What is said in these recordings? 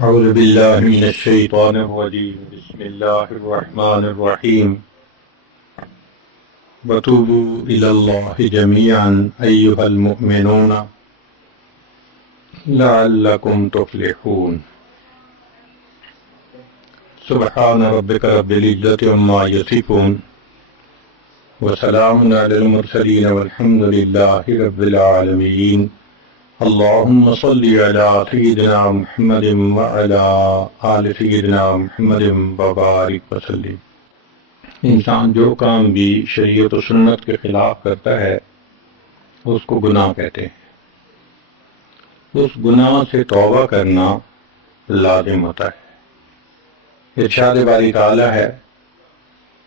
أعوذ بالله من الشيطان الرجيم بسم الله الرحمن الرحيم وتوبوا إلى الله جميعا أيها المؤمنون لعلكم تفلحون سبحان ربك رب العزة عما يصفون وسلام على المرسلين والحمد لله رب العالمين اللهم صل على سيدنا محمد وعلى آل سيدنا محمد وبارك وسلم۔ انسان جو کام بھی شریعت و سنت کے خلاف کرتا ہے اس کو گناہ کہتے ہیں۔ اس گناہ سے توبہ کرنا لازم ہوتا ہے۔ ارشاد باری تعالی ہے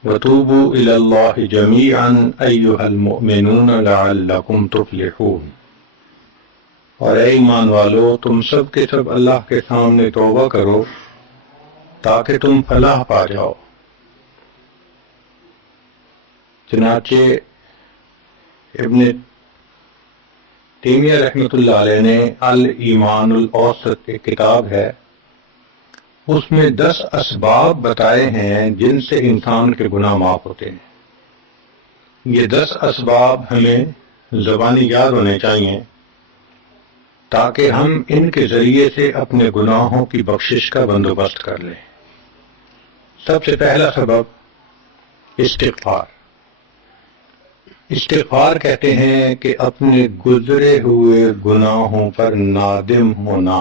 وَتُوبُوا إِلَى اللَّهِ جَمِيعًا أَيُّهَا الْمُؤْمِنُونَ لَعَلَّكُمْ تُفْلِحُونَ، اور اے ایمان والو تم سب کے سب اللہ کے سامنے توبہ کرو تاکہ تم فلاح پا جاؤ۔ چنانچہ ابن تیمیہ رحمۃ اللہ علیہ نے الایمان الاوسط ایک کتاب ہے، اس میں 10 اسباب بتائے ہیں جن سے انسان کے گناہ معاف ہوتے ہیں۔ یہ 10 اسباب ہمیں زبانی یاد ہونے چاہیے تاکہ ہم ان کے ذریعے سے اپنے گناہوں کی بخشش کا بندوبست کر لیں۔ سب سے پہلا سبب استغفار۔ استغفار کہتے ہیں کہ اپنے گزرے ہوئے گناہوں پر نادم ہونا۔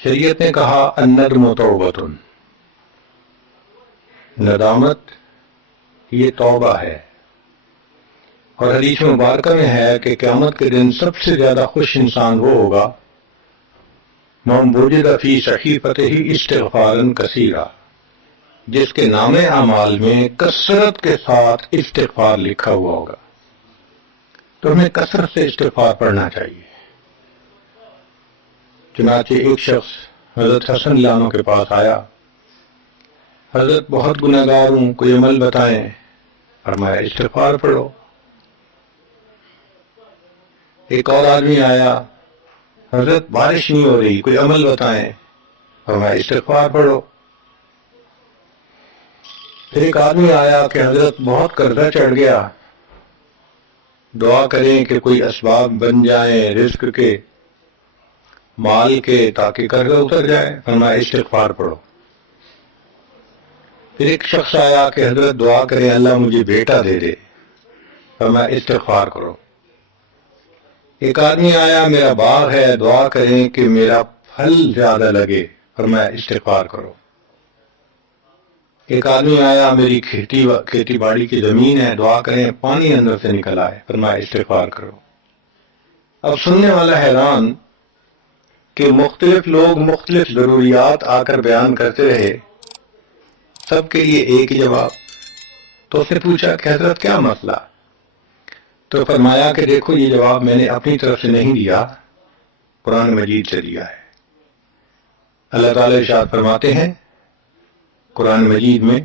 شریعت نے کہا الندم توبۃ، ندامت یہ توبہ ہے، اور حدیث مبارکہ میں ہے کہ قیامت کے دن سب سے زیادہ خوش انسان وہ ہوگا من وجد فی صحیفتہ استغفارا کثیرا، جس کے نام اعمال میں کثرت کے ساتھ استغفار لکھا ہوا ہوگا۔ تو ہمیں کثرت سے استغفار پڑھنا چاہیے۔ چنانچہ ایک شخص حضرت حسن اللہ عنہ کے پاس آیا، حضرت بہت گناہ گار ہوں، کوئی عمل بتائیں۔ فرمایا استغفار پڑھو۔ ایک اور آدمی آیا، حضرت بارش نہیں ہو رہی، کوئی عمل بتائیں۔ فرمایا استغفار پڑھو۔ پھر ایک آدمی آیا کہ حضرت بہت قرضہ چڑھ گیا، دعا کریں کہ کوئی اسباب بن جائیں رزق کے، مال کے، تاکہ قرضہ اتر جائے۔ فرمایا استغفار پڑھو۔ پھر ایک شخص آیا کہ حضرت دعا کریں اللہ مجھے بیٹا دے دے۔ فرمایا استغفار کرو۔ ایک آدمی آیا میرا باغ ہے، دعا کریں کہ میرا پھل زیادہ لگے۔ فرمایا استغفار کرو۔ ایک آدمی آیا میری کھیتی باڑی کی زمین ہے، دعا کریں پانی اندر سے نکل آئے۔ فرمایا استغفار کرو۔ اب سننے والا حیران کہ مختلف لوگ مختلف ضروریات آ کر بیان کرتے رہے، سب کے لیے ایک ہی جواب۔ تو اس نے پوچھا کہ حضرت کیا مسئلہ؟ تو فرمایا کہ دیکھو یہ جواب میں نے اپنی طرف سے نہیں دیا، قرآن مجید سے دیا ہے۔ اللہ تعالیٰ ارشاد فرماتے ہیں قرآن مجید میں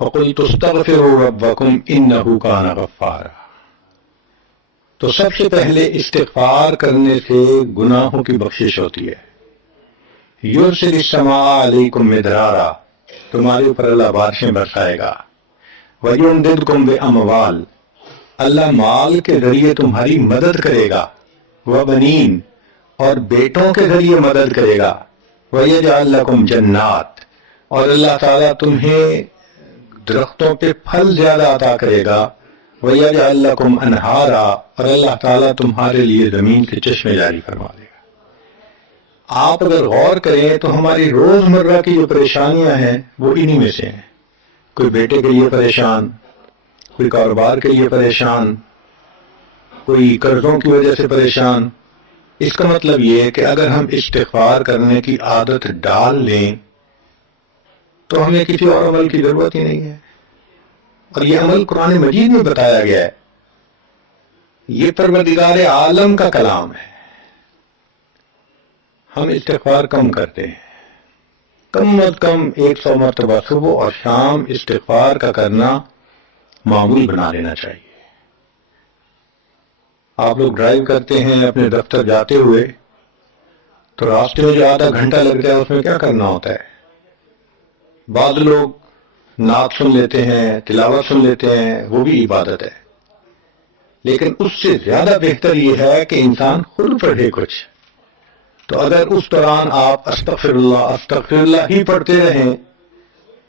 فَقُلْتُ اسْتَغْفِرُوا رَبَّكُمْ إِنَّهُ كَانَ غَفَّارًا۔ تو سب سے پہلے استغفار کرنے سے گناہوں کی بخشش ہوتی ہے۔ یُرْسِلِ السَّمَاءَ عَلَيْكُمْ مِدْرَارًا، تمہارے اوپر اللہ بارشیں برسائے گا۔ وَيُمْدِدْكُمْ بِأَمْوَالٍ، اللہ مال کے ذریعے تمہاری مدد کرے گا۔ وَبَنِينَ، اور بیٹوں کے ذریعے مدد کرے گا۔ وَيَجْعَلْ لَكُمْ جَنَّاتٍ، اور اللہ تعالیٰ تمہیں درختوں پہ پھل زیادہ عطا کرے گا۔ وَيَجْعَلْ لَكُمْ أَنْهَارًا، اور اللہ تعالیٰ تمہارے لیے زمین سے چشمے جاری فرما دے گا۔ آپ اگر غور کریں تو ہماری روزمرہ کی جو پریشانیاں ہیں وہ انہی میں سے ہیں۔ کوئی بیٹے کے لیے پریشان، کوئی کاروبار کے لیے پریشان، کوئی قرضوں کی وجہ سے پریشان۔ اس کا مطلب یہ ہے کہ اگر ہم استغفار کرنے کی عادت ڈال لیں تو ہمیں کسی اور عمل کی ضرورت ہی نہیں ہے، اور یہ عمل قرآن مجید میں بتایا گیا ہے۔ یہ پروردگار عالم کا کلام ہے۔ ہم استغفار کم کرتے ہیں، کم از کم 100 مرتبہ صبح اور شام استغفار کا کرنا معمول بنا لینا چاہیے۔ آپ لوگ ڈرائیو کرتے ہیں، اپنے دفتر جاتے ہوئے تو راستے میں جو آدھا گھنٹہ لگتا ہے اس میں کیا کرنا ہوتا ہے؟ بعض لوگ نعت سن لیتے ہیں، تلاوت سن لیتے ہیں، وہ بھی عبادت ہے، لیکن اس سے زیادہ بہتر یہ ہے کہ انسان خود پڑھے کچھ. تو اگر اس دوران آپ استغفر اللہ ہی پڑھتے رہیں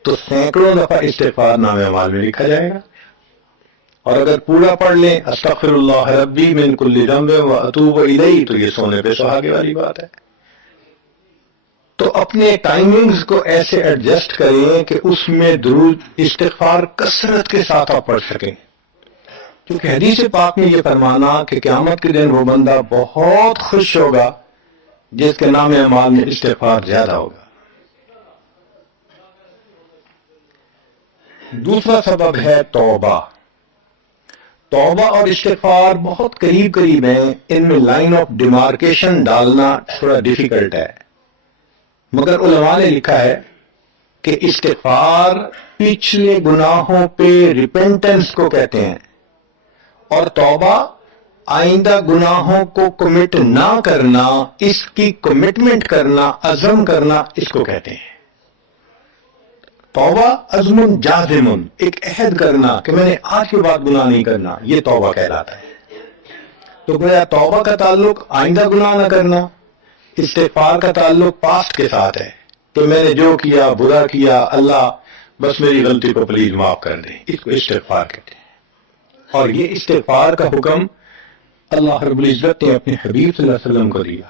تو سینکڑوں دفعہ استغفار نامہ اعمال میں لکھا جائے گا. اور اگر پورا پڑھ لیں استغفر اللہ ربی من کل ذنب واتوب الیہ تو یہ سونے پہ سہاگے والی بات ہے. تو اپنے ٹائمنگز کو ایسے ایڈجسٹ کریں کہ اس میں درود استغفار کثرت کے ساتھ آپ پڑھ سکیں، کیونکہ حدیث پاک میں یہ فرمانا کہ قیامت کے دن وہ بندہ بہت خوش ہوگا جس کے نام اعمال میں استغفار زیادہ ہوگا. دوسرا سبب ہے توبہ. توبہ اور استغفار بہت قریب ہیں، ان میں لائن آف ڈیمارکیشن ڈالنا تھوڑا ڈیفیکلٹ ہے، مگر علماء نے لکھا ہے کہ استغفار پچھلے گناہوں پہ ریپینٹنس کو کہتے ہیں، اور توبہ آئندہ گناہوں کو کمٹ نہ کرنا، اس کی کمٹمنٹ کرنا، عزم کرنا، اس کو کہتے ہیں. توبہ عزم جازم، ایک عہد کرنا کہ میں نے آج کے بعد گناہ نہیں کرنا، یہ توبہ کہلاتا ہے. تو گویا توبہ کا تعلق آئندہ گناہ نہ کرنا، استغفار کا تعلق پاسٹ کے ساتھ ہے کہ میں نے جو کیا برا کیا، اللہ بس میری غلطی کو پلیز معاف کر دیں، اس کو استغفار کہتے ہیں. اور یہ استغفار کا حکم اللہ رب العزت نے اپنے حبیب صلی اللہ علیہ وسلم کو دیا.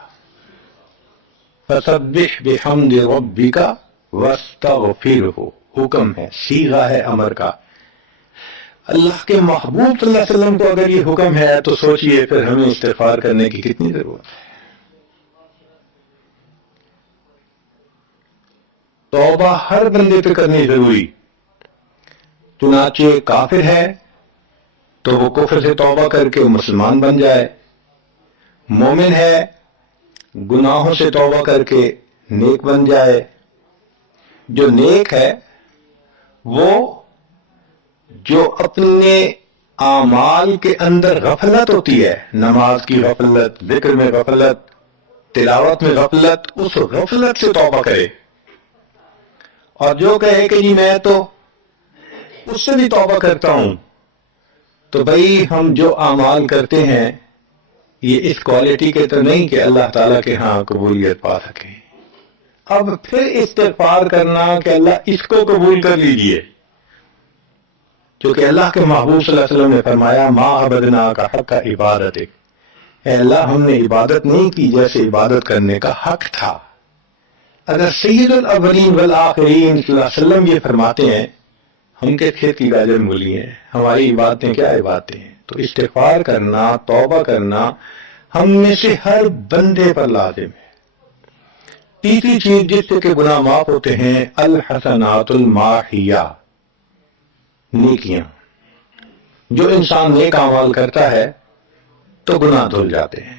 فسبح بحمد ربک واستغفرہ، حکم ہے، صیغہ ہے امر کا. اللہ کے محبوب صلی اللہ علیہ وسلم کو اگر یہ حکم ہے تو سوچئے پھر ہمیں استغفار کرنے کی کتنی ضرورت ہے. توبہ ہر بندے پہ کرنی ضروری. چنانچہ کافر ہے تو وہ کفر سے توبہ کر کے مسلمان بن جائے، مومن ہے گناہوں سے توبہ کر کے نیک بن جائے. جو نیک ہے وہ جو اپنے اعمال کے اندر غفلت ہوتی ہے، نماز کی غفلت، ذکر میں غفلت، تلاوت میں غفلت، اس غفلت سے توبہ کرے. اور جو کہے کہ جی میں تو اس سے بھی توبہ کرتا ہوں، تو بھائی ہم جو اعمال کرتے ہیں یہ اس کوالٹی کے تو نہیں کہ اللہ تعالیٰ کے ہاں قبولیت پا سکیں. اب پھر استغفار کرنا کہ اللہ اس کو قبول کر لیجئے، کیونکہ اللہ کے محبوب صلی اللہ علیہ وسلم نے فرمایا ما عبدناک حق عبادتک، اے اللہ ہم نے عبادت نہیں کی جیسے عبادت کرنے کا حق تھا. اگر سید الاولین والآخرین صلی اللہ علیہ وسلم یہ فرماتے ہیں، ہم کے کھیت کی گاجر مولی ہیں، ہماری عبادتیں کیا عبادتیں ہیں. تو استغفار کرنا، توبہ کرنا ہم میں سے ہر بندے پر لازم ہے. تیسری چیز جس سے کہ گناہ معاف ہوتے ہیں، الحسنات الماحیہ، نیکیاں. جو انسان نیک اعمال کرتا ہے تو گناہ دھل جاتے ہیں.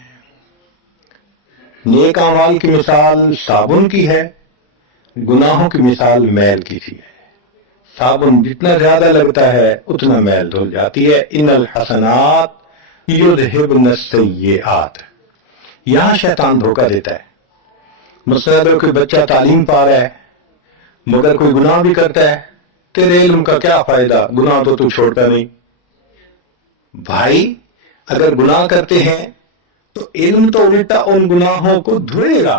نیک اعمال کی مثال صابن کی ہے، گناہوں کی مثال میل کی تھی. صابن جتنا زیادہ لگتا ہے اتنا میل دھل جاتی ہے. ان الحسنات یذہبن السیئات. یہاں شیطان دھوکہ دیتا ہے. مثلا اگر کوئی بچہ تعلیم پا رہا ہے مگر کوئی گناہ بھی کرتا ہے، تیرے علم کا کیا فائدہ، گناہ تو چھوڑتا نہیں. بھائی اگر گناہ کرتے ہیں تو علم تو الٹا ان گناہوں کو دھوئے گا،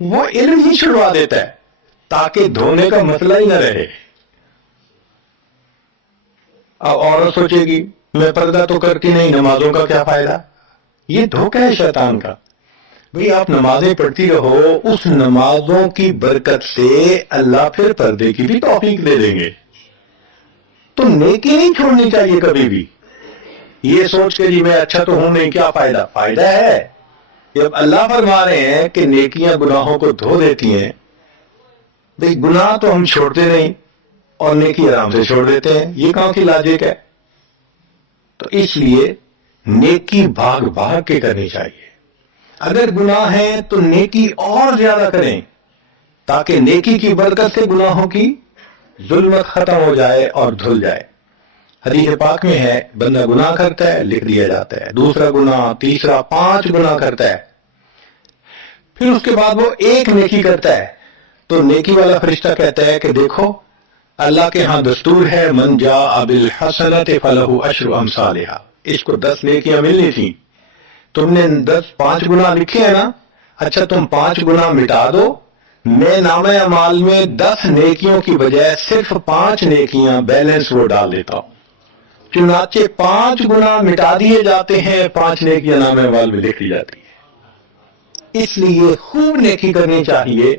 وہ علم ہی چھڑوا دیتا ہے تاکہ دھونے کا مسئلہ ہی نہ رہے. اب عورت سوچے گی میں پردہ تو کرتی نہیں، نمازوں کا کیا فائدہ. یہ دھوکہ ہے شیطان کا. بھئی آپ نمازیں پڑھتی رہو، اس نمازوں کی برکت سے اللہ پھر پردے کی بھی توفیق دے دیں گے. تو نیکی نہیں چھوڑنی چاہیے کبھی بھی. یہ سوچ کے جی میں اچھا تو ہوں نہیں، کیا فائدہ. فائدہ ہے کہ اب اللہ فرما رہے ہیں کہ نیکیاں گناہوں کو دھو دیتی ہیں. بھئی گناہ تو ہم چھوڑتے نہیں اور نیکی آرام سے چھوڑ دیتے ہیں، یہ کہاں کی لاجک ہے. تو اس لیے نیکی بھاگ بھاگ کے کرنی چاہیے. اگر گناہ ہے تو نیکی اور زیادہ کریں تاکہ نیکی کی برکت سے گناہوں کی ظلمت ختم ہو جائے اور دھل جائے. حدیث پاک میں ہے بندہ گناہ کرتا ہے لکھ دیا جاتا ہے، دوسرا گناہ، تیسرا، 5 گناہ کرتا ہے، پھر اس کے بعد وہ ایک نیکی کرتا ہے تو نیکی والا فرشتہ کہتا ہے کہ دیکھو اللہ کے ہاں دستور ہے من جاء بالحسنۃ فلہ عشر امثالھا، اس کو 10 نیکیاں ملنی تھی، تم نے 5 گنا لکھے ہیں نا، اچھا تم 5 گنا مٹا دو، میں نامہ اعمال میں 10 نیکیوں کی بجائے صرف 5 نیکیاں بیلنس وہ ڈال دیتا ہوں۔ چنانچہ 5 گنا مٹا دیے جاتے ہیں، 5 نیکیاں نامہ اعمال میں لکھ لی جاتی ہے۔ اس لیے خوب نیکی کرنی چاہیے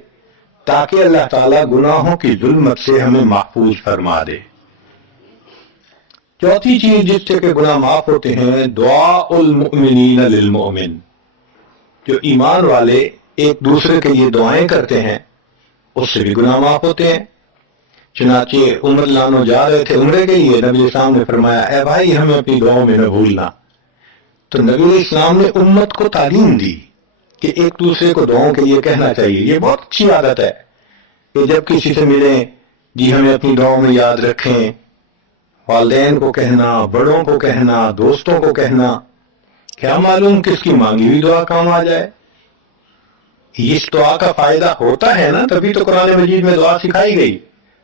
تاکہ اللہ تعالیٰ گناہوں کی ظلمت سے ہمیں محفوظ فرما دے۔ چوتھی چیز جس سے کہ گناہ معاف ہوتے ہیں، دعاء المؤمنین للمؤمن، جو ایمان والے ایک دوسرے کے لیے دعائیں کرتے ہیں اس سے بھی گناہ معاف ہوتے ہیں۔ چنانچہ عمر لانو جا رہے تھے عمرے کے لیے، نبی اسلام نے فرمایا اے بھائی ہمیں اپنی دعاؤں میں نہ بھولنا، تو نبی اسلام نے امت کو تعلیم دی کہ ایک دوسرے کو دعاؤں کے لیے کہنا چاہیے۔ یہ بہت اچھی عادت ہے کہ جب کسی سے ملیں جی ہمیں اپنی دعاؤں میں یاد رکھیں، والدین کو کہنا، بڑوں کو کہنا، دوستوں کو کہنا، کیا معلوم کس کی مانگی ہوئی دعا کام آ جائے۔ اس دعا کا فائدہ ہوتا ہے نا، تبھی تو قرآن مجید میں دعا سکھائی گئی،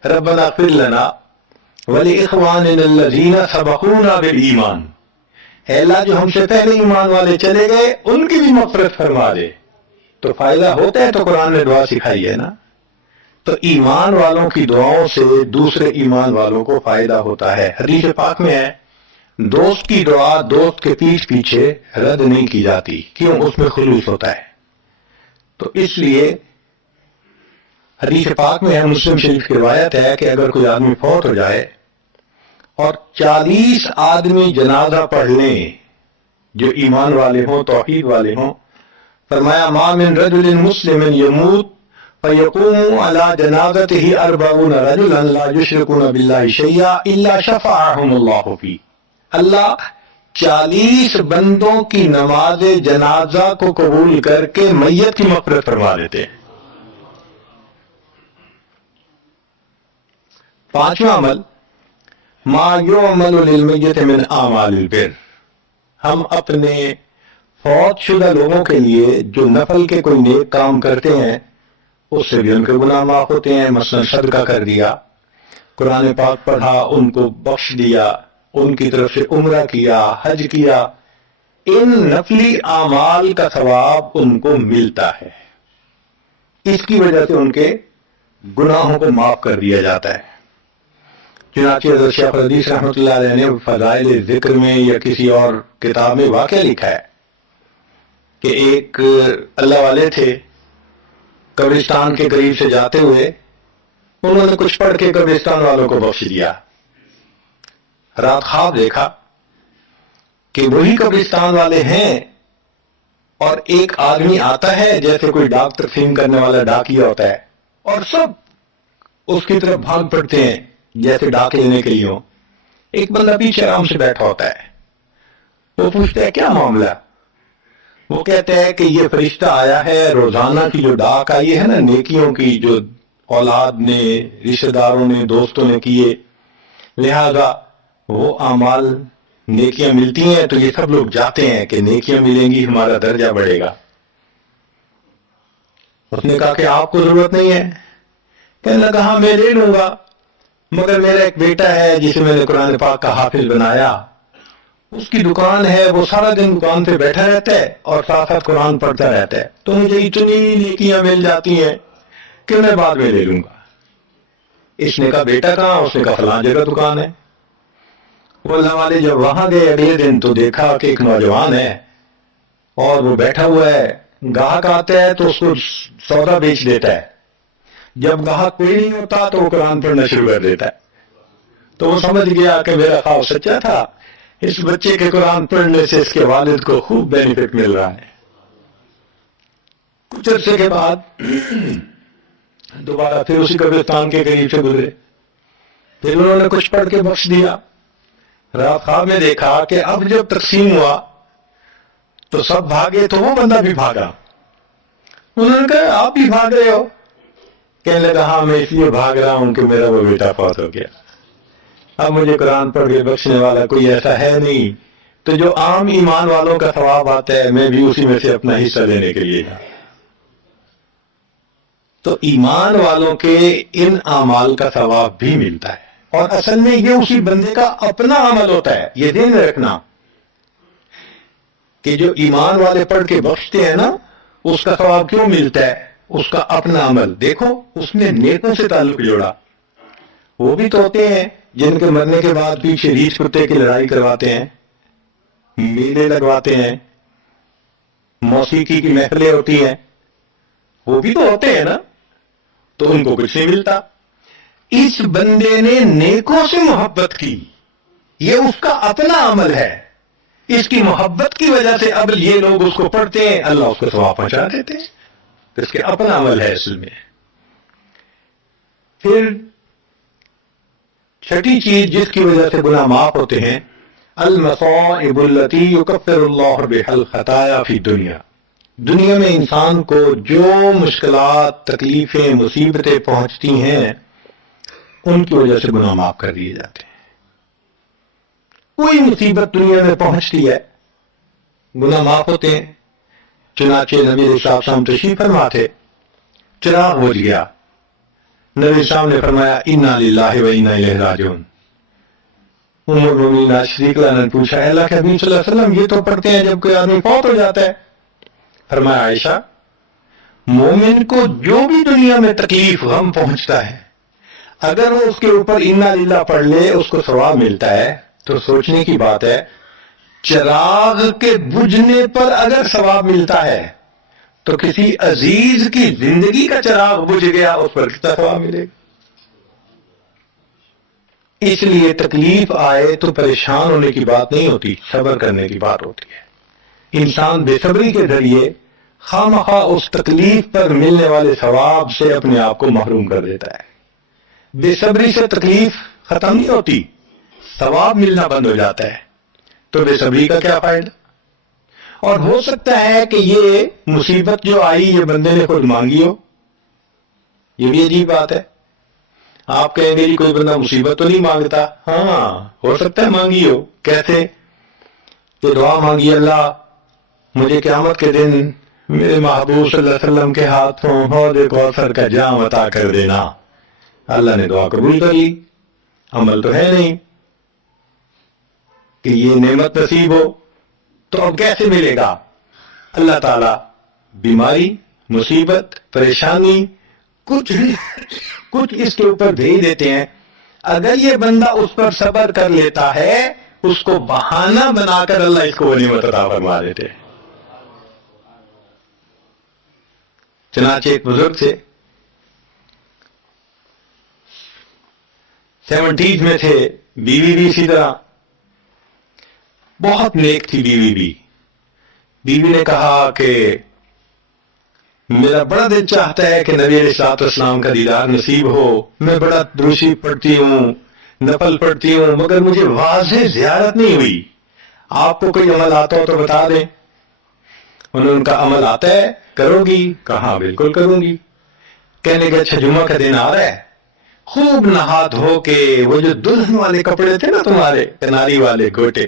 ربنا اغفر لنا ولاخواننا الذین سبقونا بالایمان، اے اللہ جو ہم سے پہلے ایمان والے چلے گئے ان کی بھی مغفرت فرما دے۔ تو فائدہ ہوتا ہے تو قرآن نے دعا سکھائی ہے نا۔ تو ایمان والوں کی دعاؤں سے دوسرے ایمان والوں کو فائدہ ہوتا ہے۔ حدیث پاک میں ہے دوست کی دعا دوست کے پیچھے رد نہیں کی جاتی، کیوں؟ اس میں خلوص ہوتا ہے۔ تو اس لیے حدیث پاک میں ہے، مسلم شریف کی روایت ہے کہ اگر کوئی آدمی فوت ہو جائے اور 40 آدمی جنازہ پڑھ لیں جو ایمان والے ہوں، توحید والے ہوں، فرمایا ما من رجل مسلم یموت فیقوم علی جنازتہ 40 رجلا لا یشرکون باللہ شیئا الا شفعهم اللہ فی، اللہ 40 بندوں کی نماز جنازہ کو قبول کر کے میت کی مغفرت فرما دیتے ہیں۔ 5واں عمل ما یعمل للمیت من اعمال البر، ہم اپنے فوت شدہ لوگوں کے لیے جو نفل کے کوئی نیک کام کرتے ہیں اس سے بھی ان کے گناہ معاف ہوتے ہیں۔ مثلا صدقہ کر دیا، قرآن پاک پڑھا، ان کو بخش دیا، ان کی طرف سے عمرہ کیا، حج کیا، ان نفلی اعمال کا ثواب ان کو ملتا ہے، اس کی وجہ سے ان کے گناہوں کو معاف کر دیا جاتا ہے۔ چنانچہ حضرت شیخ الحدیث رحمۃ اللہ علیہ نے فضائل ذکر میں یا کسی اور کتاب میں واقعہ لکھا ہے کہ ایک اللہ والے تھے، قبرستان کے قریب سے جاتے ہوئے انہوں نے کچھ پڑھ کے قبرستان والوں کو بخش دیا۔ رات خواب دیکھا کہ وہی قبرستان والے ہیں اور ایک آدمی آتا ہے جیسے کوئی ڈاک تقسیم کرنے والا ڈاکیا ہوتا ہے، اور سب اس کی طرف بھاگ پڑتے ہیں جیسے ڈاک لینے کے لیے ہو۔ ایک بندہ پیچھے آرام سے بیٹھا ہوتا ہے، وہ پوچھتا ہے کیا معاملہ؟ وہ کہتا ہے کہ یہ فرشتہ آیا ہے، روزانہ کی جو ڈاک آئی ہے نا نیکیوں کی، جو اولاد نے، رشتہ داروں نے، دوستوں نے کیے، لہذا وہ اعمال نیکیاں ملتی ہیں تو یہ سب لوگ جاتے ہیں کہ نیکیاں ملیں گی، ہمارا درجہ بڑھے گا۔ اس نے کہا کہ آپ کو ضرورت نہیں ہے؟ کہنے لگا ہاں میں لے لوں گا، مگر میرا ایک بیٹا ہے جسے میں نے قرآن پاک کا حافظ بنایا، اس کی دکان ہے، وہ سارا دن دکان پہ بیٹھا رہتا ہے اور ساتھ ساتھ قرآن پڑھتا رہتا ہے، تو مجھے اتنی نیکیاں مل جاتی ہیں کہ میں بعد میں لے لوں گا۔ اس نے کہا بیٹا کہاں؟ اس نے کہا فلاں جگہ دکان ہے۔ وہ اللہ والے جب وہاں گئے اگلے دن تو دیکھا کہ ایک نوجوان ہے اور وہ بیٹھا ہوا ہے، گاہک آتا ہے تو اس کو سودا بیچ دیتا ہے، جب گاہک کوئی نہیں ہوتا تو وہ قرآن پڑھنا شروع کر دیتا ہے۔ تو وہ سمجھ گیا کہ میرا خواب سچا تھا، اس بچے کے قرآن پڑھنے سے اس کے والد کو خوب بینیفٹ مل رہا ہے۔ کچھ عرصے کے بعد دوبارہ پھر اسی قبرستان کے قریب سے گزرے، پھر انہوں نے کچھ پڑھ کے بخش دیا۔ رات خواب میں دیکھا کہ اب جب تقسیم ہوا تو سب بھاگے تو وہ بندہ بھی بھاگا۔ انہوں نے کہا آپ بھی بھاگ رہے ہو؟ کہنے لگا ہاں میں اس لیے بھاگ رہا ہوں کہ میرا وہ بیٹا فوت ہو گیا، اب مجھے قرآن پڑھ کے بخشنے والا کوئی ایسا ہے نہیں، تو جو عام ایمان والوں کا ثواب آتا ہے میں بھی اسی میں سے اپنا حصہ لینے کے لیے۔ تو ایمان والوں کے ان اعمال کا ثواب بھی ملتا ہے، اور اصل میں یہ اسی بندے کا اپنا عمل ہوتا ہے۔ یہ ذہن میں رکھنا کہ جو ایمان والے پڑھ کے بخشتے ہیں نا، اس کا ثواب کیوں ملتا ہے؟ اس کا اپنا عمل دیکھو، اس نے نیکوں سے تعلق جوڑا۔ وہ بھی تو ہوتے ہیں جن کے مرنے کے بعد پیچھے ریچھ کتے کی لڑائی کرواتے ہیں، میلے لگواتے ہیں، موسیقی کی محفلیں ہوتی ہیں، وہ بھی تو ہوتے ہیں نا، تو ان کو کچھ نہیں ملتا۔ اس بندے نے نیکوں سے محبت کی، یہ اس کا اپنا عمل ہے، اس کی محبت کی وجہ سے اب یہ لوگ اس کو پڑھتے ہیں، اللہ اس کو ثواب پہنچا دیتے ہیں، تو اس کے اپنا عمل ہے اصل میں۔ پھر چھٹی چیز جس کی وجہ سے گناہ معاف ہوتے ہیں، المصائب التي يكفر الله بها الخطايا في الدنيا۔ دنیا میں انسان کو جو مشکلات، تکلیفیں، مصیبتیں پہنچتی ہیں، ان کی وجہ سے گناہ معاف کر دیے جاتے ہیں۔ کوئی مصیبت دنیا میں پہنچتی ہے، گناہ معاف ہوتے ہیں۔ چنانچہ نبی علیہ السلام تشریف فرما تھے، چراغ بجھ گیا، نبی علیہ السلام نے فرمایا انا للہ و انا الیہ راجعون۔ ام المؤمنین عائشہ رضی اللہ عنہا نے پوچھا، اللہ کے حبیب صلی اللہ علیہ وسلم یہ تو پڑھتے ہیں جب کوئی آدمی فوت ہو جاتا ہے۔ فرمایا عائشہ، مومن کو جو بھی دنیا میں تکلیف غم پہنچتا ہے، اگر وہ اس کے اوپر انا للہ پڑھ لے اس کو ثواب ملتا ہے، تو سوچنے کی بات ہے، چراغ کے بجھنے پر اگر ثواب ملتا ہے تو کسی عزیز کی زندگی کا چراغ بجھ گیا، اس پر کتنا ثواب ملے گا؟ اس لیے تکلیف آئے تو پریشان ہونے کی بات نہیں ہوتی، صبر کرنے کی بات ہوتی ہے۔ انسان بے صبری کے ذریعے خواہ مخواہ اس تکلیف پر ملنے والے ثواب سے اپنے آپ کو محروم کر دیتا ہے۔ بے صبری سے تکلیف ختم نہیں ہوتی، ثواب ملنا بند ہو جاتا ہے، تو بے صبری کا کیا فائدہ؟ اور ہو سکتا ہے کہ یہ مصیبت جو آئی یہ بندے نے خود مانگی ہو، یہ بھی عجیب بات ہے۔ آپ کہیں گے کوئی بندہ مصیبت تو نہیں مانگتا، ہاں ہو سکتا ہے مانگی ہو۔ کیسے؟ کہ دعا مانگی، اللہ مجھے قیامت کے دن میرے محبوب صلی اللہ علیہ وسلم کے ہاتھوں حوض کوثر کا جام عطا کر دینا۔ اللہ نے دعا قبول کر لی، عمل تو ہے نہیں کہ یہ نعمت نصیب ہو، تو اب کیسے ملے گا؟ اللہ تعالی بیماری، مصیبت، پریشانی کچھ اس کے اوپر بھیج دیتے ہیں۔ اگر یہ بندہ اس پر صبر کر لیتا ہے، اس کو بہانہ بنا کر اللہ اس کو وہ نعمت عطا فرما دیتے ہیں۔ چنانچہ ایک بزرگ سے 70s میں تھے، بیوی بھی اسی طرح، بہت نیک تھی بیوی بھی۔ بیوی نے کہا کہ میرا بڑا دل چاہتا ہے کہ نبی علیہ الصلوۃ والسلام کا دیدار نصیب ہو، میں بڑا دروشی پڑھتی ہوں، نفل پڑھتی ہوں، مگر مجھے واضح زیارت نہیں ہوئی، آپ کو کوئی عمل آتا ہو تو بتا دیں۔ انہوں نے ان کا عمل آتا ہے، کرو گی؟ کہا بالکل کروں گی۔ کہنے کہ اچھا جمعہ کا دن آ رہا ہے، خوب نہا دھو کے وہ جو دلہن والے کپڑے تھے نا تمہارے، کناری والے گوٹے،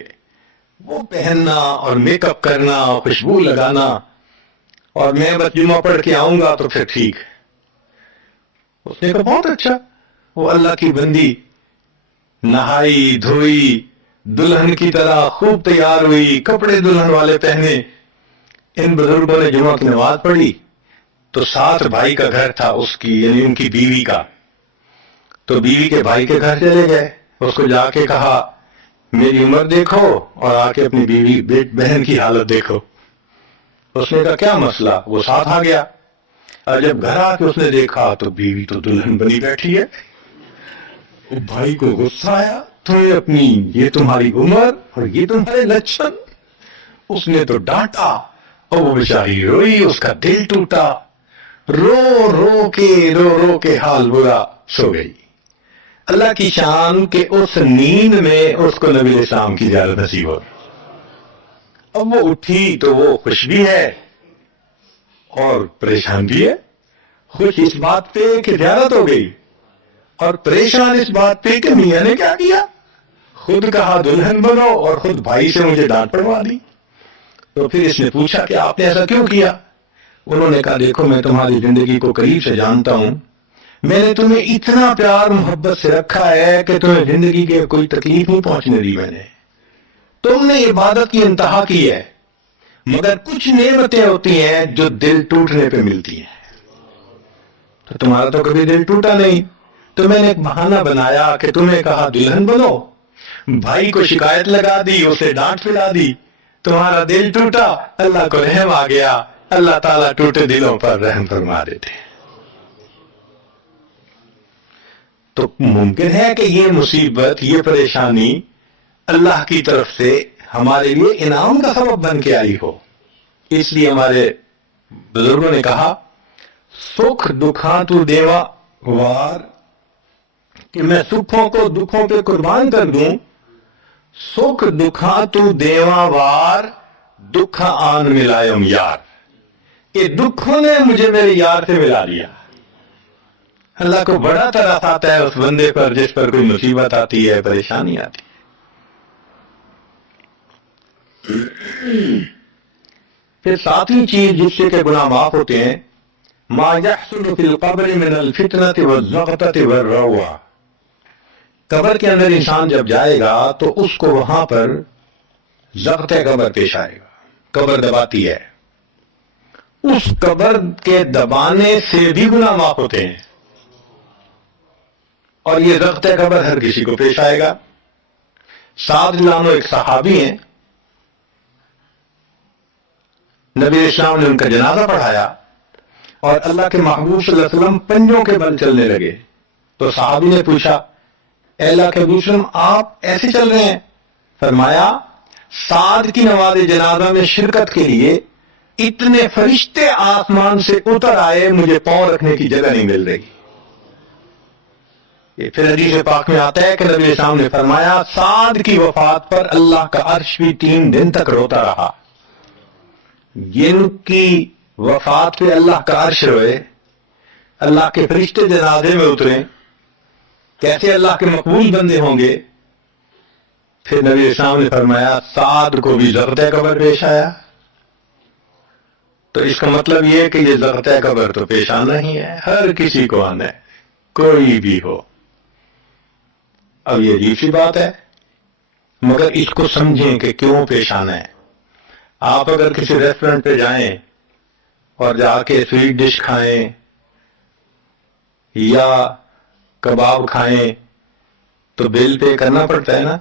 وہ پہننا اور میک اپ کرنا، خوشبو لگانا، اور میں بس جمعہ پڑھ کے آؤں گا تو پھر ٹھیک۔ اس نے کہا بہت اچھا۔ وہ اللہ کی بندی نہائی دھوئی، دلہن کی طرح خوب تیار ہوئی، کپڑے دلہن والے پہنے۔ ان بزرگوں نے جمعہ کی نماز پڑھی تو ساتھ بھائی کا گھر تھا اس کی، یعنی ان کی بیوی کا، تو بیوی کے بھائی کے گھر چلے گئے، اس کو جا کے کہا میری عمر دیکھو اور آ کے اپنی بیوی بہن کی حالت دیکھو۔ اس نے کہا کیا مسئلہ؟ وہ ساتھ آ گیا، اور جب گھر آ کے اس نے دیکھا تو بیوی تو دلہن بنی بیٹھی ہے۔ بھائی کو غصہ آیا، تمہیں اپنی یہ تمہاری عمر اور یہ تمہارے لچھن۔ اس نے تو ڈانٹا اور وہ بیچاری روئی، اس کا دل ٹوٹا، رو رو کے حال برا، سو گئی۔ اللہ کی شان کہ اس نیند میں اس کو نبی علیہ السلام کی زیارت نصیب ہو۔ اب وہ اٹھی تو وہ خوش بھی ہے اور پریشان بھی ہے، خوش اس بات پہ کہ زیارت ہو گئی، اور پریشان اس بات پہ کہ میاں نے کیا کیا، خود کہا دلہن بنو اور خود بھائی سے مجھے ڈانٹ پڑوا دی۔ تو پھر اس نے پوچھا کہ آپ نے ایسا کیوں کیا؟ انہوں نے کہا دیکھو میں تمہاری زندگی کو قریب سے جانتا ہوں، میں نے تمہیں اتنا پیار محبت سے رکھا ہے کہ تمہیں زندگی کے کوئی تکلیف نہیں پہنچنے دی میں نے، تم نے عبادت کی انتہا کی ہے، مگر کچھ نعمتیں ہوتی ہیں جو دل ٹوٹنے پہ ملتی ہیں، تو تمہارا تو کبھی دل ٹوٹا نہیں، تو میں نے ایک بہانہ بنایا کہ تمہیں کہا دلہن بنو، بھائی کو شکایت لگا دی، اسے ڈانٹ پھلا دی، تمہارا دل ٹوٹا، اللہ کو رحم آ گیا، اللہ تعالیٰ ٹوٹے دلوں پر رحم فرما دیتے ہیں۔ تو ممکن ہے کہ یہ مصیبت، یہ پریشانی اللہ کی طرف سے ہمارے لیے انعام کا سبب بن کے آئی ہو۔ اس لیے ہمارے بزرگوں نے کہا سکھ دکھاں تو دیوا وار، کہ میں سکھوں کو دکھوں پہ قربان کر دوں، سکھ دکھاں تو دیوا وار، دکھا آن ملائم یار، کہ دکھوں نے مجھے میرے یار سے ملا دیا۔ اللہ کو بڑا ترس آتا ہے اس بندے پر جس پر کوئی مصیبت آتی ہے، پریشانی آتی ہے۔ پھر ساتویں چیز جس سے کہ گناہ معاف ہوتے ہیں، ما یحصل فی القبر من الفتنة والزغطة والروع، قبر کے اندر انسان جب جائے گا تو اس کو وہاں پر ضغط قبر پیش آئے گا، قبر دباتی ہے، اس قبر کے دبانے سے بھی گناہ معاف ہوتے ہیں، اور یہ ضغط قبر ہر کسی کو پیش آئے گا۔ سعد رضی اللہ عنہ ایک صحابی ہیں، نبی اسلام نے ان کا جنازہ پڑھایا اور اللہ کے محبوب صلی اللہ علیہ وسلم پنجوں کے بل چلنے لگے، تو صحابی نے پوچھا اے اللہ کے حبیب صلی اللہ علیہ وسلم آپ ایسے چل رہے ہیں؟ فرمایا سعد کی نماز جنازہ میں شرکت کے لیے اتنے فرشتے آسمان سے اتر آئے، مجھے پاؤں رکھنے کی جگہ نہیں مل رہی۔ یہ پھر حدیث پاک میں آتا ہے کہ نبی اسلام نے فرمایا سعد کی وفات پر اللہ کا عرش بھی 3 دن تک روتا رہا۔ جن کی وفات پہ اللہ کا عرش روئے، اللہ کے فرشتے جنازے میں اتریں، کیسے اللہ کے مقبول بندے ہوں گے؟ پھر نبی اسلام نے فرمایا سعد کو بھی ضغط قبر پیش آیا۔ تو اس کا مطلب یہ ہے کہ یہ ضغط قبر تو پیش آنا ہی ہے، ہر کسی کو آنا ہے، کوئی بھی ہو۔ اب یہ عجیب سی بات ہے، مگر اس کو سمجھیں کہ کیوں پیش آنا ہے۔ آپ اگر کسی ریسٹورنٹ پہ جائیں اور جا کے سویٹ ڈش کھائیں یا کباب کھائیں تو بل پے کرنا پڑتا ہے نا،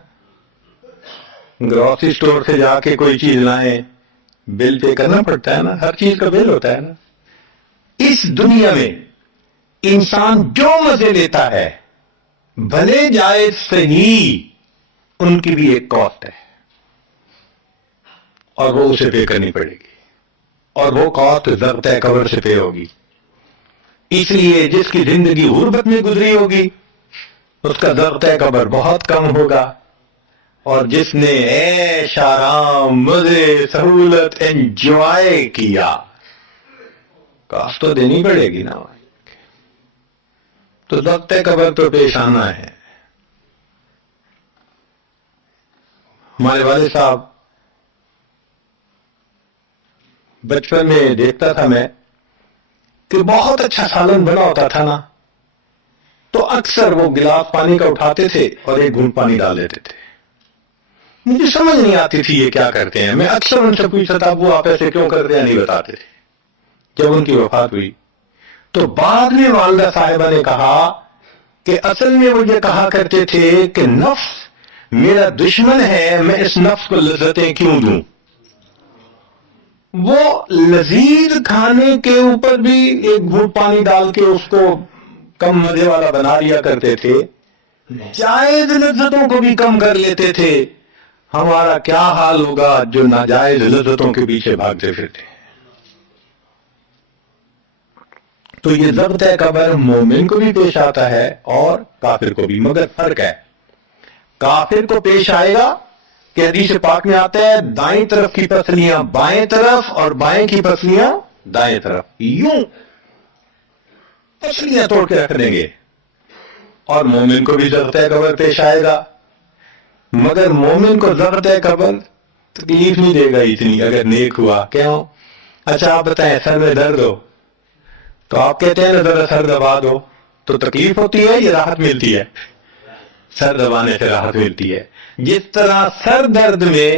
گروسری سٹور سے جا کے کوئی چیز لائیں بل پے کرنا پڑتا ہے نا، ہر چیز کا بل ہوتا ہے نا۔ اس دنیا میں انسان جو مزے لیتا ہے بھلے جائز صحیح، ان کی بھی ایک کاسٹ ہے اور وہ اسے پے کرنی پڑے گی، اور وہ کاسٹ ضغط قبر سے پے ہوگی۔ اس لیے جس کی زندگی غربت میں گزری ہوگی اس کا ضغط قبر بہت کم ہوگا، اور جس نے عیش آرام مزے سہولت انجوائے کیا کاسٹ تو دینی پڑے گی نا، تو ضغط قبر تو پیش آنا ہے۔ ہمارے والد صاحب بچپن میں دیکھتا تھا میں کہ بہت اچھا سالن بنا ہوتا تھا نا، تو اکثر وہ گلاس پانی کا اٹھاتے تھے اور ایک گھونٹ پانی ڈال دیتے تھے۔ مجھے سمجھ نہیں آتی تھی یہ کیا کرتے ہیں، میں اکثر ان سے پوچھتا تھا وہ آپ ایسے کیوں کرتے ہیں، نہیں بتاتے تھے۔ جب ان کی وفات ہوئی تو بعد میں والدہ صاحبہ نے کہا کہ اصل میں وہ یہ کہا کرتے تھے کہ نفس میرا دشمن ہے، میں اس نفس کو لذتیں کیوں دوں۔ وہ لذیذ کھانے کے اوپر بھی ایک گھونٹ پانی ڈال کے اس کو کم مزے والا بنا لیا کرتے تھے، جائز لذتوں کو بھی کم کر لیتے تھے۔ ہمارا کیا حال ہوگا جو ناجائز لذتوں کے پیچھے بھاگتے پھرتے ہیں۔ تو یہ ضغط قبر مومن کو بھی پیش آتا ہے اور کافر کو بھی، مگر فرق ہے، کافر کو پیش آئے گا کہ حدیث پاک میں آتا ہے دائیں طرف کی پسلیاں بائیں طرف اور بائیں کی پسلیاں دائیں طرف، یوں پسلیاں توڑ کے رکھ دیں گے۔ اور مومن کو بھی ضغط قبر پیش آئے گا، مگر مومن کو ضغط قبر تکلیف نہیں دے گا اتنی اگر نیک ہوا۔ کیوں؟ اچھا آپ بتائیں سر میں درد ہو تو آپ کہتے ہیں نا ذرا سر دبا دو، تو تکلیف ہوتی ہے یا راحت ملتی ہے؟ سر دبانے سے راحت ملتی ہے۔ جس طرح سر درد میں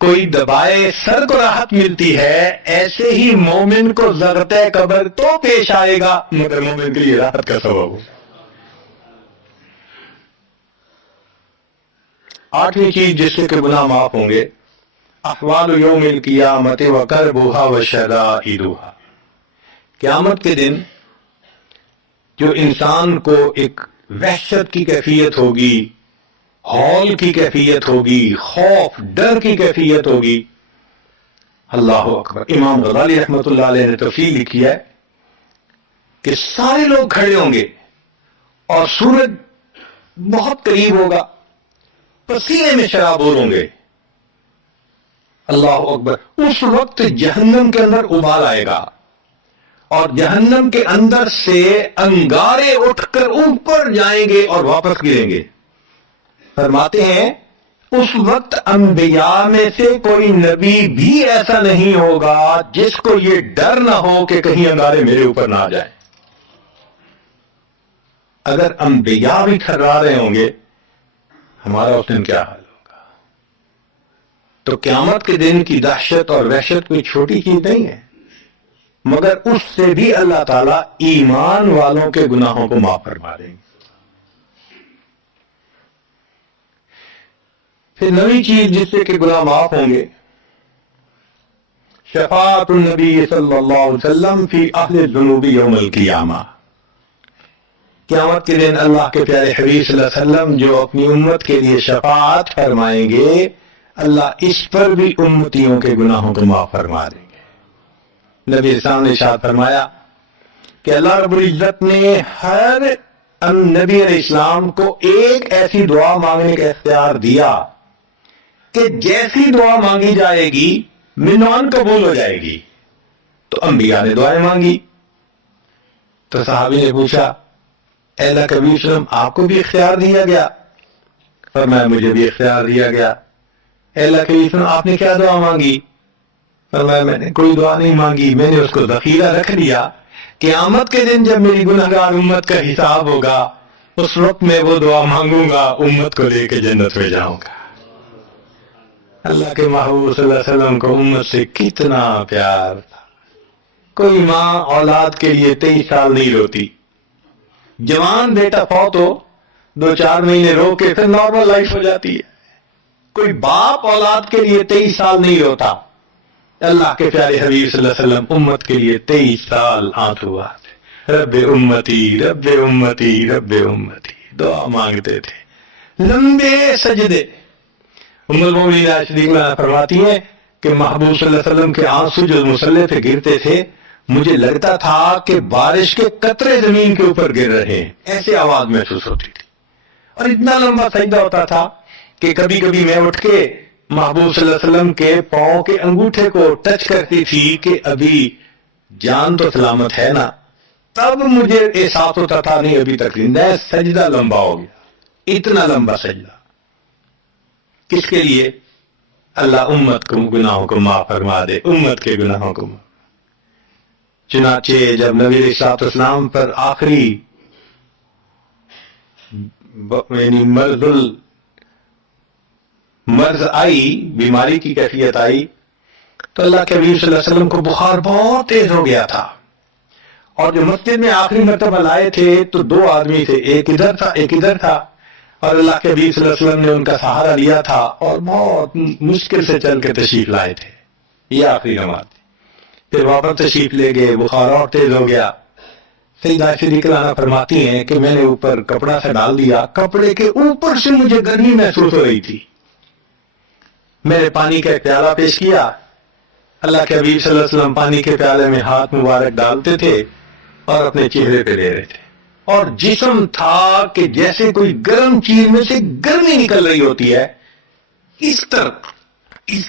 کوئی دبائے سر کو راحت ملتی ہے، ایسے ہی مومن کو ضرورت قبر تو پیش آئے گا مگر مومن کے لیے راحت کا سبب ہو۔ 8ویں چیز جس سے کہ گناہ معاف ہوں گے، احوال یوم القیامت وکربھا وشدائدھا، قیامت کے دن جو انسان کو ایک وحشت کی کیفیت ہوگی، ہول کی کیفیت ہوگی، خوف ڈر کی کیفیت ہوگی۔ اللہ اکبر۔ امام غزالی رحمۃ اللہ علیہ نے تفصیل لکھی ہے کہ سارے لوگ کھڑے ہوں گے اور سورج بہت قریب ہوگا، پسینے میں شرابور ہوں گے۔ اللہ اکبر۔ اس وقت جہنم کے اندر ابال آئے گا اور جہنم کے اندر سے انگارے اٹھ کر اوپر جائیں گے اور واپس گریں گے۔ فرماتے ہیں اس وقت انبیاء میں سے کوئی نبی بھی ایسا نہیں ہوگا جس کو یہ ڈر نہ ہو کہ کہیں انگارے میرے اوپر نہ آ جائیں۔ اگر انبیاء بھی تھرا رہے ہوں گے، ہمارا اس دن کیا حال ہوگا؟ تو قیامت کے دن کی دہشت اور وحشت کوئی چھوٹی چیز نہیں ہے، مگر اس سے بھی اللہ تعالیٰ ایمان والوں کے گناہوں کو معاف فرما دیں گے۔ پھر نئی چیز جس سے کہ گناہ معاف ہوں گے، شفاعت النبی صلی اللہ علیہ وسلم فی اہل الذنوب یوم القیامہ، قیامت کے دن اللہ کے پیارے حبیب صلی اللہ علیہ وسلم جو اپنی امت کے لیے شفاعت فرمائیں گے، اللہ اس پر بھی امتیوں کے گناہوں کو معاف فرما دیں گے۔ نبی اسلام نے ارشاد فرمایا کہ اللہ رب العزت نے ہر نبی علیہ السلام کو ایک ایسی دعا مانگنے کا اختیار دیا کہ جیسی دعا مانگی جائے گی منوان قبول ہو جائے گی۔ تو انبیاء نے دعائیں مانگی، تو صحابی نے پوچھا اے اللہ کے نبی صلی اللہ علیہ وسلم آپ کو بھی اختیار دیا گیا؟ فرمایا مجھے بھی اختیار دیا گیا۔ اے اللہ کے نبی صلی اللہ علیہ وسلم آپ نے کیا دعا مانگی؟ فرمایا میں نے کوئی دعا نہیں مانگی، میں نے اس کو ذخیرہ رکھ لیا، قیامت کے دن جب میری گنہگار امت کا حساب ہوگا اس وقت میں وہ دعا مانگوں گا، امت کو لے کے جنت میں جاؤں گا۔ اللہ کے محبوب صلی اللہ علیہ وسلم کو امت سے کتنا پیار تھا۔ کوئی ماں اولاد کے لیے 23 سال نہیں روتی، جوان بیٹا فوت ہو 2-4 مہینے رو کے پھر نارمل لائف ہو جاتی ہے۔ کوئی باپ اولاد کے لیے 23 سال نہیں روتا۔ اللہ کے پیارے حبیب صلی اللہ علیہ وسلم امت کے لیے 23 سال آنسو آتے، رب امتی رب امتی رب امتی دعا مانگتے تھے، لمبے سجدے۔ ام المومنین عائشہ رضی اللہ عنہا فرماتی ہیں کہ محبوب صلی اللہ علیہ وسلم کے آنسو جو مصلی پہ گرتے تھے، مجھے لگتا تھا کہ بارش کے قطرے زمین کے اوپر گر رہے ہیں، ایسی آواز محسوس ہوتی تھی۔ اور اتنا لمبا سجدہ ہوتا تھا کہ کبھی کبھی میں اٹھ کے محبوب صلی اللہ علیہ وسلم کے پاؤں کے انگوٹھے کو ٹچ کرتی تھی کہ ابھی جان تو سلامت ہے نا، تب مجھے احساس ہوتا تھا نہیں ابھی تک زندہ ہے۔ سجدہ لمبا ہو گیا، اتنا لمبا سجدہ کس کے لیے؟ اللہ امت کو گناہوں کو معاف فرما دے، امت کے گناہوں کو۔ چنانچہ جب نبی علیہ السلام پر آخری یعنی مرض آئی، بیماری کی کیفیت آئی، تو اللہ کے حبیب صلی اللہ علیہ وسلم کو بخار بہت تیز ہو گیا تھا، اور جو مسجد میں آخری مرتبہ لائے تھے تو 2 آدمی تھے، ایک ادھر تھا ایک ادھر تھا، اور اللہ کے حبیب صلی اللہ علیہ وسلم نے ان کا سہارا لیا تھا اور بہت مشکل سے چل کے تشریف لائے تھے۔ یہ آخری نماز تھی، پھر واپس تشریف لے گئے، بخار اور تیز ہو گیا۔ سیدہ عائشہ رضی اللہ عنہا فرماتی ہیں کہ میں نے اوپر کپڑا سے ڈال دیا، کپڑے کے اوپر سے مجھے گرمی محسوس ہو رہی تھی۔ میں نے پانی کا ایک پیالہ پیش کیا، اللہ کے حبیب صلی اللہ علیہ وسلم پانی کے پیالے میں ہاتھ مبارک ڈالتے تھے اور اپنے چہرے پہ لے رہے تھے، اور جسم تھا کہ جیسے کوئی گرم چیز میں سے گرمی نکل رہی ہوتی ہے، اس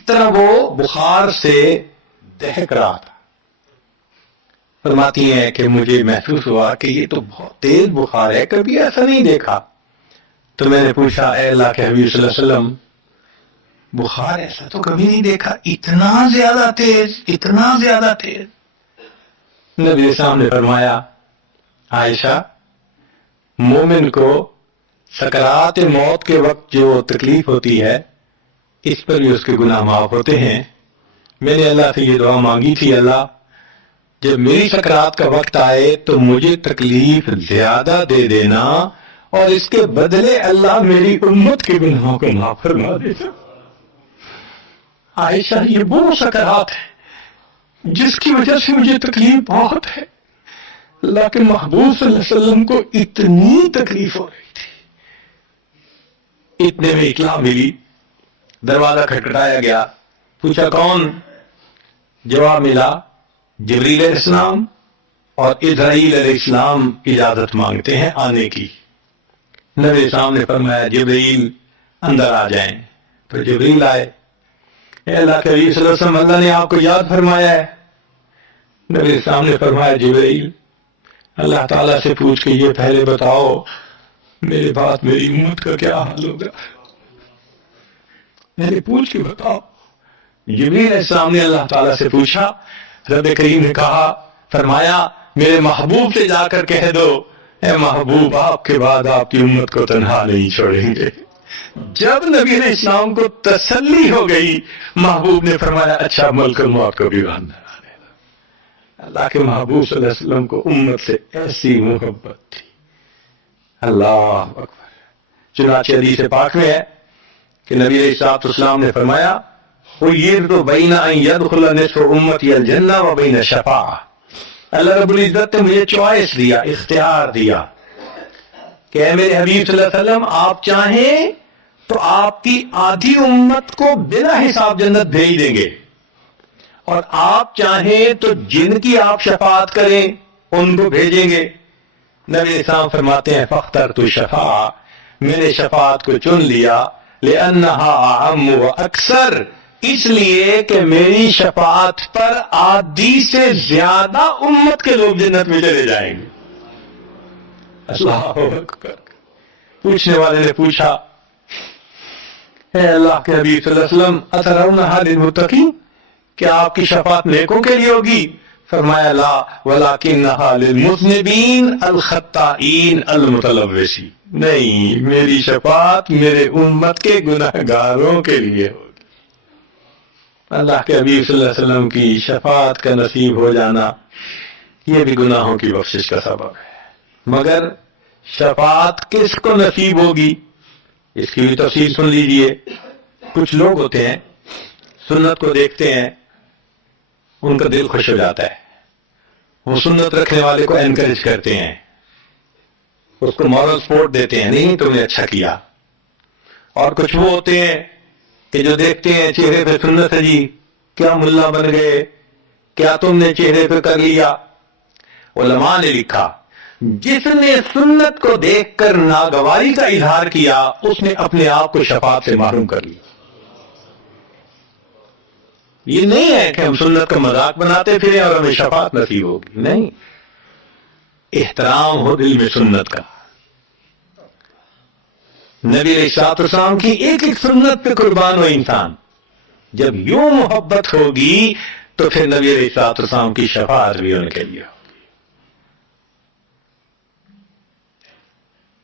طرح وہ بخار سے دہک رہا تھا۔ فرماتی ہیں کہ مجھے محسوس ہوا کہ یہ تو بہت تیز بخار ہے، کبھی ایسا نہیں دیکھا۔ تو میں نے پوچھا اے اللہ کے حبیب صلی اللہ علیہ وسلم بخار ایسا تو کبھی نہیں دیکھا، اتنا زیادہ تیز، اتنا زیادہ تیز۔ نبی صاحب نے فرمایا عائشہ، مومن کو سکرات موت کے وقت جو تکلیف ہوتی ہے اس پر بھی اس کے گناہ معاف ہوتے ہیں۔ میں نے اللہ سے یہ دعا مانگی تھی، اللہ جب میری سکرات کا وقت آئے تو مجھے تکلیف زیادہ دے دینا، اور اس کے بدلے اللہ میری امت کے گناہوں کو معاف فرما دینا۔ عائشہ، یہ وہ سکرات ہے جس کی وجہ سے مجھے تکلیف بہت ہے، اللہ کے محبوب صلی اللہ علیہ وسلم کو اتنی تکلیف ہو رہی تھی۔ اتنے میں اطلاع ملی، دروازہ کھٹکھٹایا گیا، پوچھا کون؟ جواب ملا جبریل علیہ السلام اور اسرائیل علیہ السلام اجازت مانگتے ہیں آنے کی۔ نبی صاحب نے فرمایا جبریل اندر آ جائیں، تو جبریل آئے۔ اے اللہ کے نبی صلی اللہ علیہ وسلم، اللہ نے آپ کو یاد فرمایا ہے۔ نبی صاحب نے فرمایا جبریل، اللہ تعالیٰ سے پوچھ کے یہ پہلے بتاؤ میرے بعد میری امت کا کیا حال ہوگا، میرے پوچھ کے بتاؤ۔ جبریل علیہ السلام نے اللہ تعالیٰ سے پوچھا، رب کریم نے کہا، فرمایا میرے محبوب سے جا کر کہہ دو اے محبوب آپ کے بعد آپ کی امت کو تنہا نہیں چھوڑیں گے۔ جب نبی علیہ السلام کو تسلی ہو گئی، محبوب نے فرمایا اچھا ملک الموت کو بھی باندھ ڈالا۔ اللہ کے محبوب صلی اللہ علیہ وسلم کو امت سے ایسی محبت تھی، اللہ اکبر۔ چنانچہ حدیث پاک میں ہے کہ نبی علیہ السلام نے فرمایا خیرت بین ان یدخل نصف امتی الجنہ و بین شفاعہ، اللہ رب العزت نے مجھے چوائس دیا، اختیار دیا کہ اے میرے حبیب صلی اللہ علیہ وسلم، آپ چاہیں تو آپ کی آدھی امت کو بلا حساب جنت بھیج دیں گے، اور آپ چاہیں تو جن کی آپ شفاعت کریں ان کو بھیجیں گے۔ نبی اسلام فرماتے ہیں فاخترت الشفاعہ، میں نے شفاعت کو چن لیا، لأنہا اعم و اکثر، اس لیے کہ میری شفاعت پر آدھی سے زیادہ امت کے لوگ جنت میں چلے جائیں گے۔ اللہ اکبر۔ پوچھنے والے نے پوچھا اے اللہ کے حبیب صلی اللہ علیہ وسلم اترونہا للمتقین، کیا آپ کی شفاعت نیکوں کے لیے ہوگی؟ فرمایا لا ولکنہا للمذنبین الخطائین المتلوثین، نہیں، میری شفاعت میرے امت کے گناہگاروں کے لیے ہوگی۔ اللہ کے حبیب صلی اللہ علیہ وسلم کی شفاعت کا نصیب ہو جانا یہ بھی گناہوں کی بخشش کا سبب ہے۔ مگر شفاعت کس کو نصیب ہوگی اس کی بھی تفصیل سن لیجئے۔ کچھ لوگ ہوتے ہیں سنت کو دیکھتے ہیں، ان کا دل خوش ہو جاتا ہے، وہ سنت رکھنے والے کو انکریج کرتے ہیں، اس کو مورل سپورٹ دیتے ہیں، نہیں تم نے اچھا کیا۔ اور کچھ وہ ہوتے ہیں کہ جو دیکھتے ہیں چہرے پہ سنت ہے، جی کیا ملا بن گئے، کیا تم نے چہرے پہ کر لیا۔ علماء نے لکھا جس نے سنت کو دیکھ کر ناگواری کا اظہار کیا اس نے اپنے آپ کو شفاعت سے محروم کر لیا۔ یہ نہیں ہے کہ ہم سنت کا مذاق بناتے پھریں اور ہمیں شفاعت نصیب ہوگی، نہیں، احترام ہو دل میں سنت کا۔ نبی علیہ السلام کی ایک ایک سنت پہ قربان ہو انسان، جب یوں محبت ہوگی تو پھر نبی علیہ السلام کی شفاعت بھی ان کے لیے ہوگی۔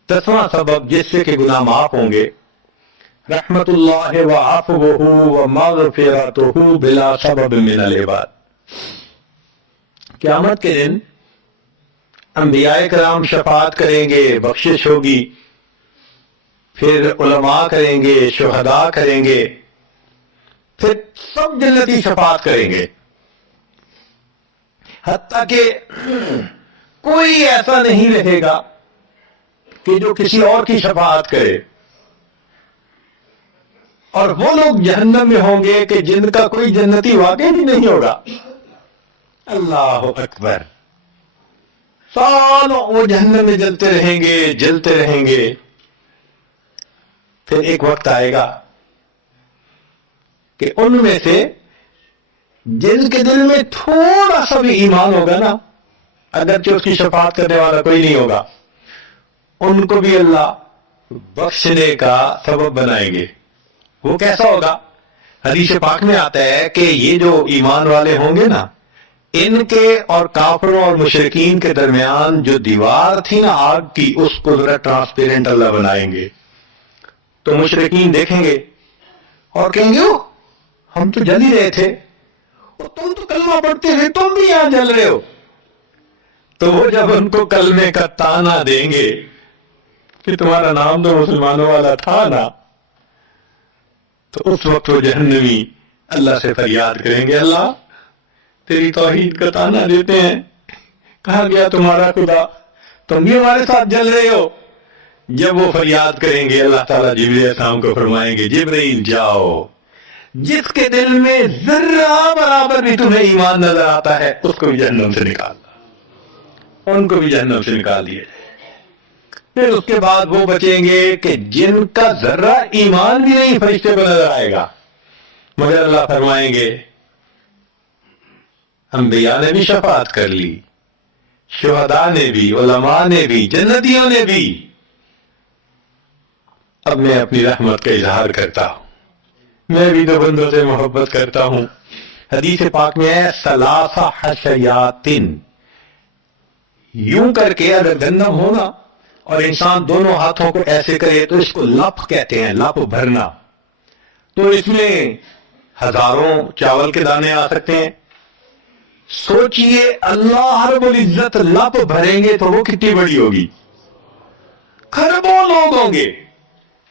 10واں سبب جس سے کہ گناہ معاف ہوں گے، رحمت اللہ وعفوہ ومغفرتہ بلا سبب من العباد۔ قیامت کے دن انبیاء کرام شفاعت کریں گے، بخشش ہوگی، پھر علماء کریں گے، شہداء کریں گے، پھر سب جنتی شفاعت کریں گے، حتیٰ کہ کوئی ایسا نہیں رہے گا کہ جو کسی اور کی شفاعت کرے، اور وہ لوگ جہنم میں ہوں گے کہ جن کا کوئی جنتی واقع بھی نہیں ہوگا۔ اللہ اکبر۔ سالوں وہ جہنم میں جلتے رہیں گے، جلتے رہیں گے، پھر ایک وقت آئے گا کہ ان میں سے جن کے دل میں تھوڑا سا بھی ایمان ہوگا نا، اگرچہ اس کی شفاعت کرنے والا کوئی نہیں ہوگا، ان کو بھی اللہ بخشنے کا سبب بنائیں گے۔ وہ کیسا ہوگا؟ حدیث پاک میں آتا ہے کہ یہ جو ایمان والے ہوں گے نا، ان کے اور کافروں اور مشرکین کے درمیان جو دیوار تھی نا آگ کی، اس کو ذرا ٹرانسپیرنٹ اللہ بنائیں گے. تو مشرکین دیکھیں گے اور کہیں گے ہم تو جل ہی رہے تھے، اور تم تو کلمہ پڑھتے تھے، تم بھی یہاں جل رہے ہو. تو وہ جب ان کو کلمے کا تانا دیں گے کہ تمہارا نام تو مسلمانوں والا تھا نا، تو اس وقت وہ جہنمی اللہ سے فریاد کریں گے، اللہ تیری توحید کا تانا دیتے ہیں، کہا گیا تمہارا خدا، تم بھی ہمارے ساتھ جل رہے ہو. جب وہ فریاد کریں گے، اللہ تعالیٰ جبرائیل علیہ السلام کو فرمائیں گے، جبرائیل جاؤ، جس کے دل میں ذرہ برابر بھی تمہیں ایمان نظر آتا ہے اس کو بھی جہنم سے نکال دو، ان کو بھی جہنم سے نکال دیا جائے. پھر اس کے بعد وہ بچیں گے کہ جن کا ذرہ ایمان بھی نہیں فرشتے کو نظر آئے گا، مگر اللہ فرمائیں گے انبیاء نے بھی شفاعت کر لی، شہداء نے بھی، علماء نے بھی، جنتیوں نے بھی. اب میں اپنی رحمت کا اظہار کرتا ہوں، میں بھی تو بندوں سے محبت کرتا ہوں. حدیث پاک میں ہے ثلاثہ حشیاتن، یوں کر کے اگر گندم ہونا اور انسان دونوں ہاتھوں کو ایسے کرے تو اس کو لپ کہتے ہیں، لپ بھرنا. تو اس میں ہزاروں چاول کے دانے آ سکتے ہیں. سوچئے اللہ رب العزت لپ بھریں گے تو وہ کتنی بڑی ہوگی، کھربوں لوگ ہوں گے.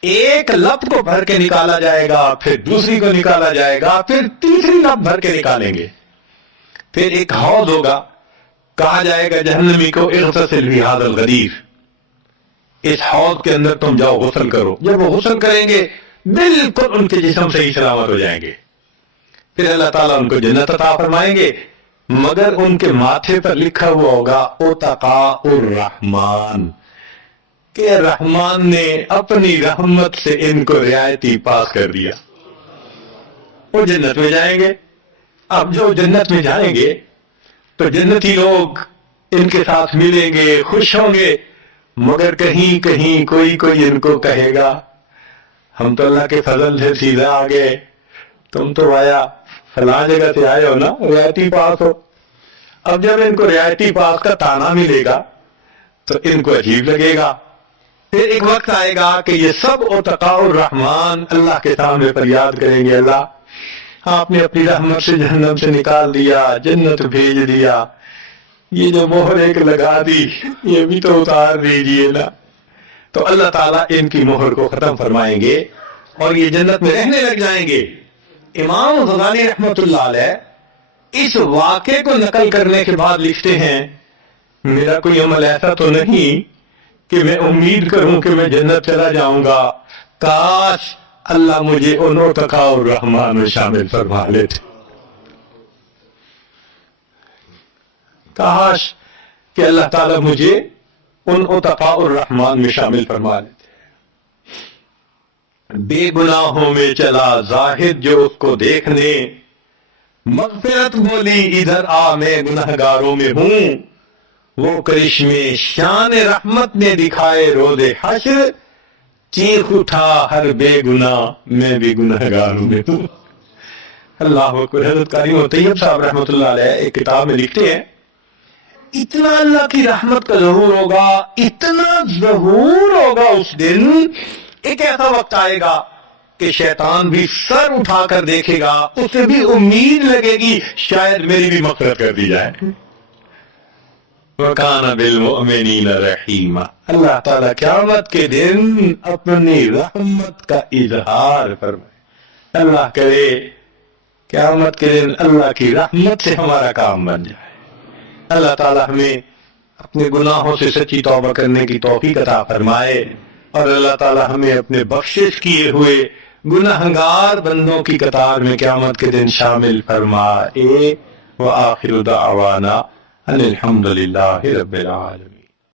ایک لپ کو بھر کے نکالا جائے گا، پھر دوسری کو نکالا جائے گا، پھر تیسری لپ بھر کے نکالیں گے. پھر ایک حوض ہوگا، کہا جائے گا جہنمی کو اغتسل فی ھذا الغدیر، اس حوض کے اندر تم جاؤ غسل کرو. جب وہ غسل کریں گے بالکل ان کے جسم صحیح سلامت ہو جائیں گے. پھر اللہ تعالیٰ ان کو جنت عطا فرمائیں گے، مگر ان کے ماتھے پر لکھا ہوا ہوگا اتقاء الرحمن، کہ رحمان نے اپنی رحمت سے ان کو رعایتی پاس کر دیا. وہ جنت میں جائیں گے. اب جو جنت میں جائیں گے تو جنتی لوگ ان کے ساتھ ملیں گے، خوش ہوں گے، مگر کہیں کہیں کوئی ان کو کہے گا ہم تو اللہ کے فضل سے سیدھا آ گئے، تم تو آیا فلاں جگہ سے آئے ہو نا، رعایتی پاس ہو. اب جب ان کو رعایتی پاس کا تانا ملے گا تو ان کو عجیب لگے گا. پھر ایک وقت آئے گا کہ یہ سب اتقاء الرحمن اللہ کے سامنے فریاد کریں گے، اللہ آپ نے اپنی رحمت سے جہنم سے نکال دیا، جنت بھیج دیا، یہ جو مہر ایک لگا دی یہ بھی تو اتار دیجیے نا. تو اللہ تعالیٰ ان کی مہر کو ختم فرمائیں گے اور یہ جنت میں رہنے لگ جائیں گے. امام غزالی رحمت اللہ علیہ اس واقعے کو نقل کرنے کے بعد لکھتے ہیں، میرا کوئی عمل ایسا تو نہیں کہ میں امید کروں کہ میں جنت چلا جاؤں گا، کاش اللہ مجھے ان اتقاء الرحمن میں شامل فرما لیتے، کاش کہ اللہ تعالیٰ مجھے ان اتقاء الرحمن میں شامل فرما لیتے. بے گناہوں میں چلا زاہد جو اس کو دیکھنے، مغفرت بولی ادھر آ میں گنہگاروں میں ہوں. وہ کرشمے شان رحمت نے دکھائے روز حشر، چیخ اٹھا ہر بے گناہ میں بھی گنہگاروں میں ہوں. اللہ اکبر. حضرت قاری طیب صاحب رحمۃ اللہ علیہ ایک کتاب میں لکھتے ہیں، اتنا اللہ کی رحمت کا ظہور ہوگا، اتنا ظہور ہوگا اس دن، ایک ایسا وقت آئے گا کہ شیطان بھی سر اٹھا کر دیکھے گا، اسے بھی امید لگے گی شاید میری بھی مغفرت کر دی جائے. وَكَانَ بِالْمُؤْمِنِينَ رَحِيمًا. اللہ تعالیٰ قیامت کے دن اپنی رحمت کا اظہار فرمائے. اللہ کرے قیامت کے دن اللہ کی رحمت سے ہمارا کام بن جائے. اللہ تعالیٰ ہمیں اپنے گناہوں سے سچی توبہ کرنے کی توفیق عطا فرمائے، اور اللہ تعالیٰ ہمیں اپنے بخشش کیے ہوئے گنہگار بندوں کی قطار میں قیامت کے دن شامل فرمائے. وآخر دعوانا ان الحمد للہ رب العالمین.